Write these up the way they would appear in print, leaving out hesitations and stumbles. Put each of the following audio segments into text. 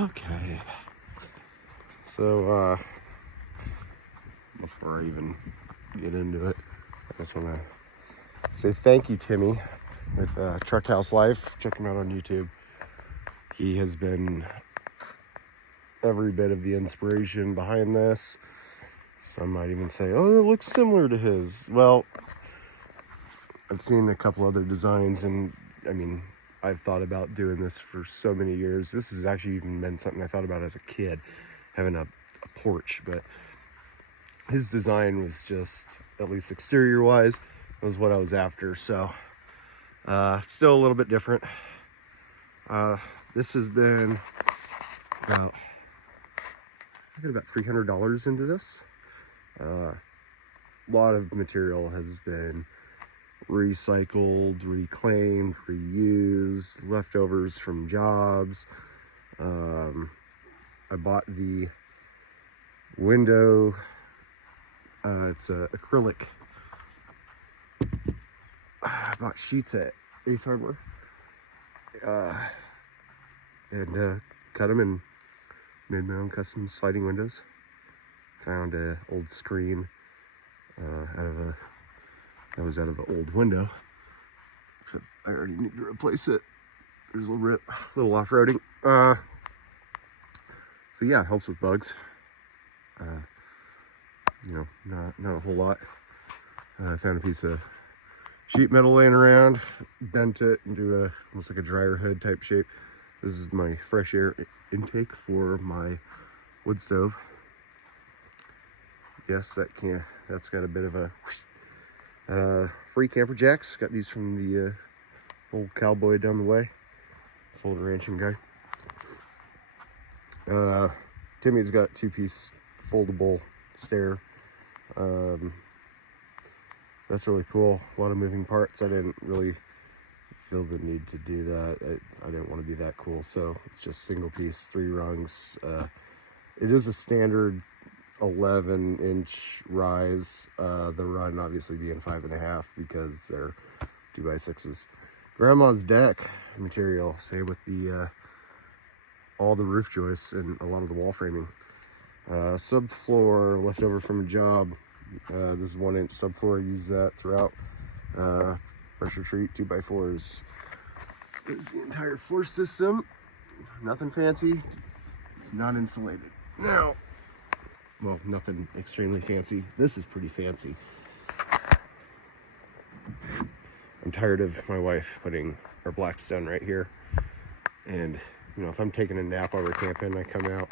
Okay. So, before I even get into it, I just want to say thank you, Timmy, with Truck House Life. Check him out on YouTube. He has been every bit of the inspiration behind this. Some might even say, oh, it looks similar to his. Well, I've seen a couple other designs, and I mean, I've thought about doing this for so many years. This has actually even been something I thought about as a kid, having a porch, but his design was just, at least exterior wise, was what I was after. So still a little bit different. This has been about, I get about $300 into this. A lot of material has been recycled, reclaimed, reused, leftovers from jobs. I bought the window, it's acrylic. I bought sheets at Ace Hardware and cut them and made my own custom sliding windows. Found an old screen that was out of an old window, except I already need to replace it. There's a little rip, a little off-roading. So yeah, it helps with bugs. You know, not a whole lot. I found a piece of sheet metal laying around, bent it into almost like a dryer hood type shape. This is my fresh air intake for my wood stove. Yes, that's got a bit of a free camper jacks. Got these from the old cowboy down the way. This old ranching guy. Timmy's got two-piece foldable stair. That's really cool. A lot of moving parts. I didn't really feel the need to do that. I didn't want to be that cool, so it's just single piece, 3 rungs. It is a standard 11-inch rise. The run obviously being 5.5 because they're 2x6s. Grandma's deck material, same with the all the roof joists and a lot of the wall framing. Subfloor left over from a job. This is 1-inch subfloor. I use that throughout. Pressure treat 2x4s. There's the entire floor system. Nothing fancy. It's not insulated. Now, well, nothing extremely fancy. This is pretty fancy. I'm tired of my wife putting our Blackstone right here. And, you know, if I'm taking a nap while we're camping, I come out,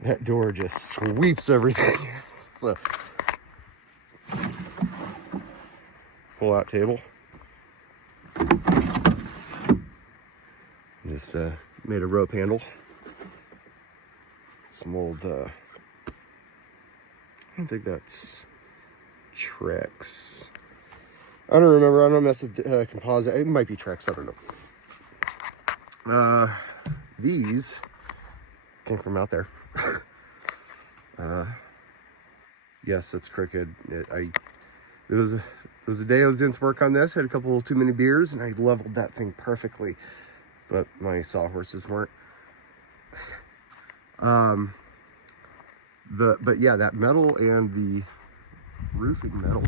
that door just sweeps everything. So, pull out table. Just made a rope handle. Some old, I don't think that's Trex. I don't remember. I don't mess with composite. It might be Trex. I don't know. These came from out there. Yes, it's crooked. It was a day I was doing some work on this. Had a couple too many beers, and I leveled that thing perfectly. But my sawhorses weren't. But yeah, that metal and the roofing metal,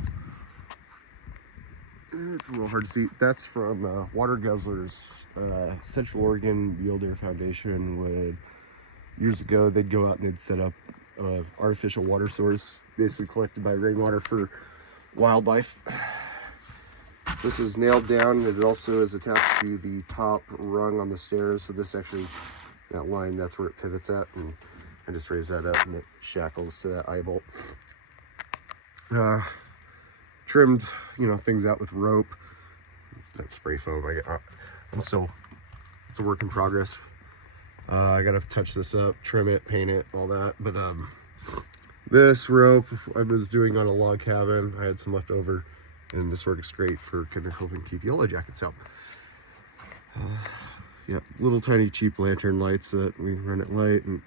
it's a little hard to see. That's from Water Guzzlers. Central Oregon Yield Air Foundation would, years ago, they'd go out and they'd set up artificial water source, basically collected by rainwater for wildlife. This is nailed down. It also is attached to the top rung on the stairs. So this actually, that line, that's where it pivots at. And I just raise that up and it shackles to that eye bolt. Trimmed, you know, things out with rope. It's that spray foam. I'm still, it's a work in progress. I gotta touch this up, trim it, paint it, all that. But this rope I was doing on a log cabin. I had some left over, and this works great for kind of helping keep yellow jackets out. Yeah, little tiny cheap lantern lights that we run at night, and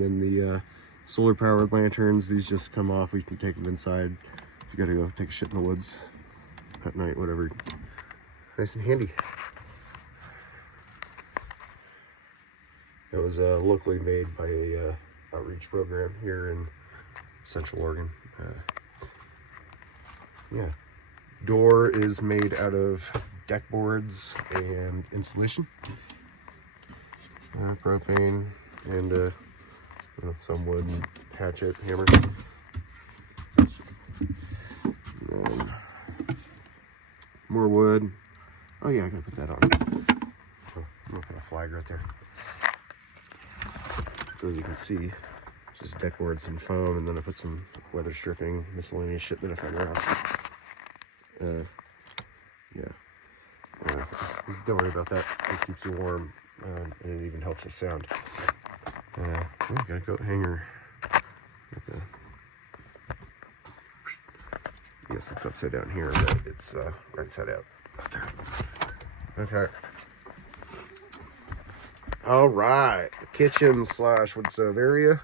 then the solar powered lanterns. These just come off. We can take them inside if you gotta go take a shit in the woods at night, whatever. Nice and handy. It was locally made by a outreach program here in Central Oregon. Yeah. Door is made out of deck boards and insulation. Propane and some wood and hatchet, hammer. And more wood. Oh yeah, I gotta put that on. Oh, I'm gonna put a flag right there. So as you can see, just deck boards and foam, and then I put some weather stripping, miscellaneous shit that I find around. Yeah. Don't worry about that. It keeps you warm, and it even helps the sound. Got a coat hanger. Yes, it's upside down here, but it's right side out there. Okay. All right, the kitchen / wood stove area.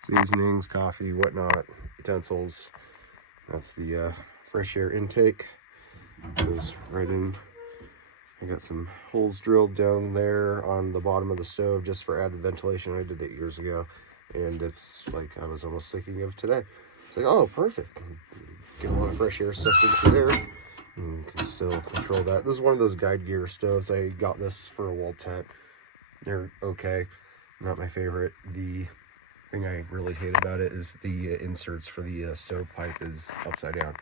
Seasonings, coffee, whatnot, utensils. That's the fresh air intake. Goes right in. I got some holes drilled down there on the bottom of the stove just for added ventilation. I did that years ago, and it's like I was almost thinking of today. It's like, oh, perfect. Get a lot of fresh air sucked into there. And can still control that. This is one of those guide gear stoves. I got this for a wall tent. They're okay. Not my favorite. The thing I really hate about it is the inserts for the stovepipe is upside down.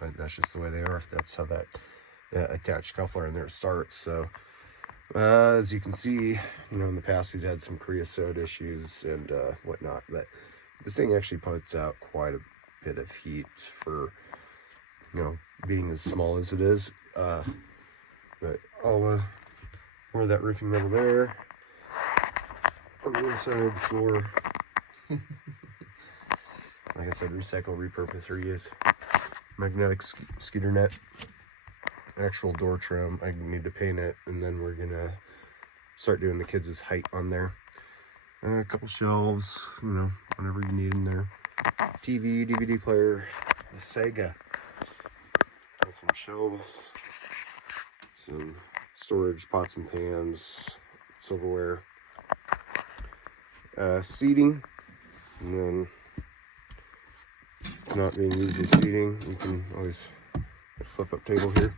But that's just the way they are. That's how that attached coupler in there starts. So as you can see, in the past we've had some creosote issues and whatnot, but this thing actually puts out quite a bit of heat for being as small as it is. But I'll more of that roofing metal there on the inside of the floor. Like I said, recycle, repurpose, reuse. Magnetic skeeter net. Actual door trim. I need to paint it, and then we're gonna start doing the kids' height on there. A couple shelves, whenever you need them there. TV, DVD player, a Sega. And some shelves, some storage, pots and pans, silverware. Seating, and then it's not being used as seating. You can always flip up table here.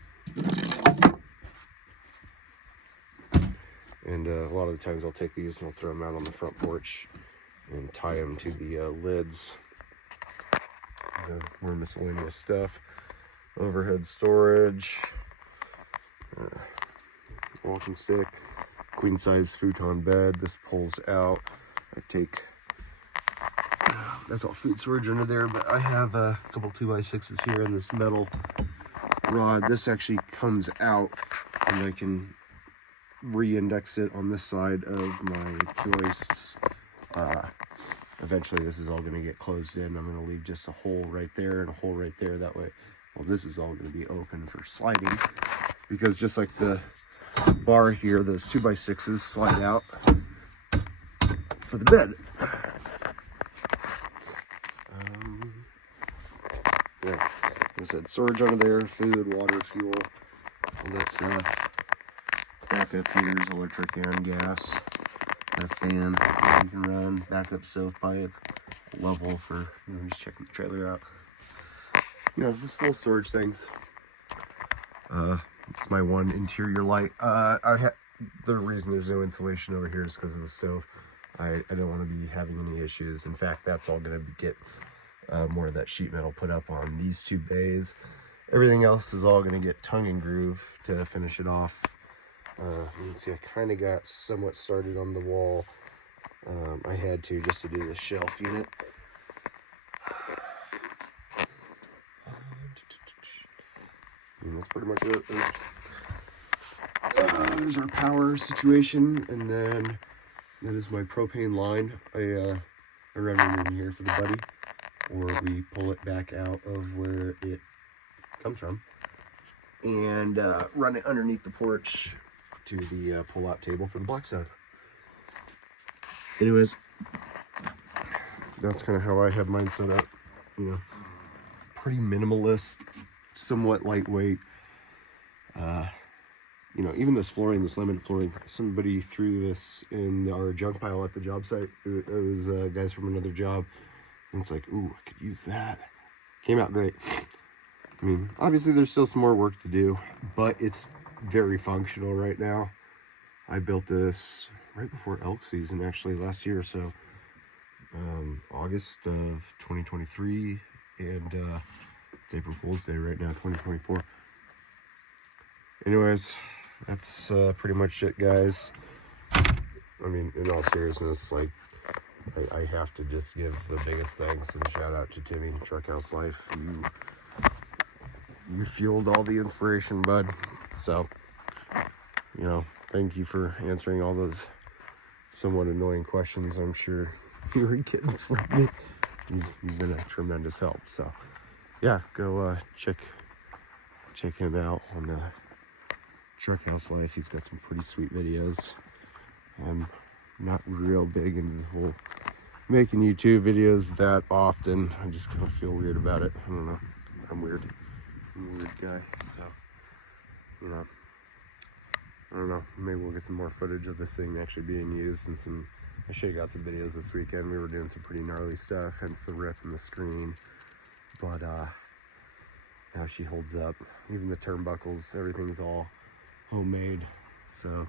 And a lot of the times I'll take these and I'll throw them out on the front porch and tie them to the lids. More miscellaneous stuff. Overhead storage. Walking stick. Queen size futon bed. This pulls out. I take, that's all food storage under there, but I have a couple 2x6s here and this metal rod. This actually comes out and I can re-index it on this side of my joists. Eventually this is all going to get closed in. I'm going to leave just a hole right there and a hole right there. That way, well, this is all going to be open for sliding, because just like the bar here, those 2x6s slide out for the bed. Yeah, like I said, storage under there, food, water, fuel, all that stuff. Backup heaters, electric and gas. A fan you can run. Backup stovepipe. Level for just checking the trailer out. Just little storage things. It's my one interior light. The reason there's no insulation over here is because of the stove. I don't want to be having any issues. In fact, that's all going to get more of that sheet metal put up on these two bays. Everything else is all going to get tongue and groove to finish it off. You can see I kind of got somewhat started on the wall. I had to just to do the shelf unit. And that's pretty much it. There's our power situation, and then that is my propane line. I run it in here for the buddy, or we pull it back out of where it comes from, and run it underneath the porch to the pull-out table for the black side. Anyways, that's kind of how I have mine set up. Pretty minimalist, somewhat lightweight. you know, even this flooring, this laminate flooring, somebody threw this in our junk pile at the job site. It was guys from another job, and it's like, ooh, I could use that. Came out great. I mean, obviously there's still some more work to do, but it's very functional right now. I built this right before elk season, actually, last year, so August of 2023, and it's April Fool's Day right now, 2024. Anyways, that's pretty much it, guys. I mean, in all seriousness, like, I have to just give the biggest thanks and shout out to Timmy, Truck House Life. You fueled all the inspiration, bud. So, you know, thank you for answering all those somewhat annoying questions. I'm sure you were getting from me. You've been a tremendous help. So, yeah, go check him out on the Truck House Life. He's got some pretty sweet videos. I'm not real big into the whole making YouTube videos that often. I just kind of feel weird about it. I don't know. I'm weird. I'm a weird guy. So, you know, I don't know. Maybe we'll get some more footage of this thing actually being used, and some. I should have got some videos this weekend. We were doing some pretty gnarly stuff, hence the rip in the screen. But now she holds up. Even the turnbuckles, everything's all homemade. So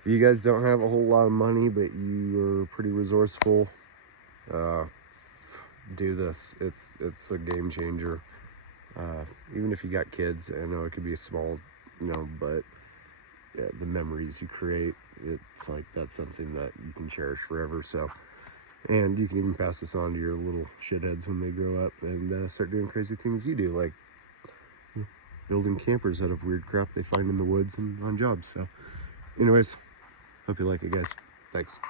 if you guys don't have a whole lot of money, but you are pretty resourceful, do this. It's a game changer. Even if you got kids, I know it could be small, you know, but yeah, the memories you create, it's like that's something that you can cherish forever. So, and you can even pass this on to your little shitheads when they grow up and start doing crazy things you do, like building campers out of weird crap they find in the woods and on jobs. So anyways, hope you like it, guys. Thanks.